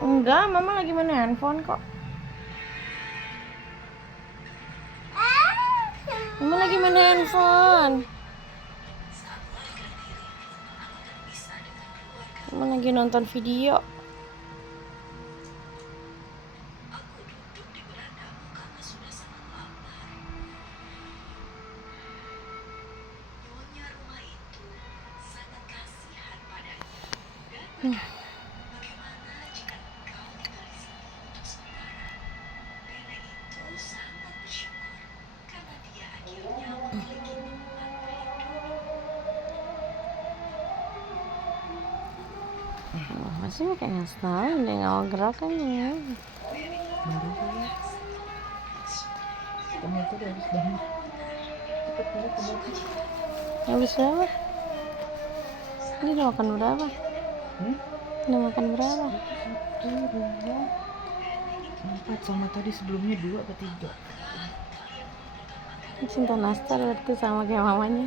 Enggak, mama lagi main handphone kok. Mama lagi main handphone. Mama lagi nonton video. Masih kayaknya setahun deh nggak gerakannya. Baru saya setengah itu udah habis banget. Cepet banget ke bawah. Habis berapa? Ini udah makan berapa? Udah makan berapa? Itu 1, 2, 4 sama tadi sebelumnya 2 atau 3. Cinta nastar berarti sama kayak mamanya.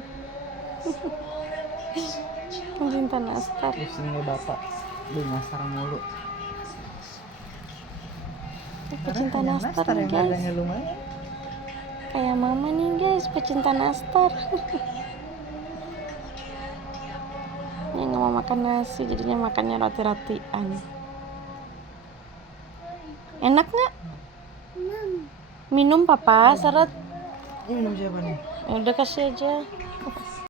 Cinta nastar. Pusingnya bapak beli nastar mulu. Pecinta nastar nih yang guys. harganya lumayan. Kayak mama nih guys, pecinta nastar. Ini nggak mau makan nasi, jadinya makannya roti-rotian. Enak nggak? Minum papa, seret. Ini minum siapa nih? Ya udah kasih aja.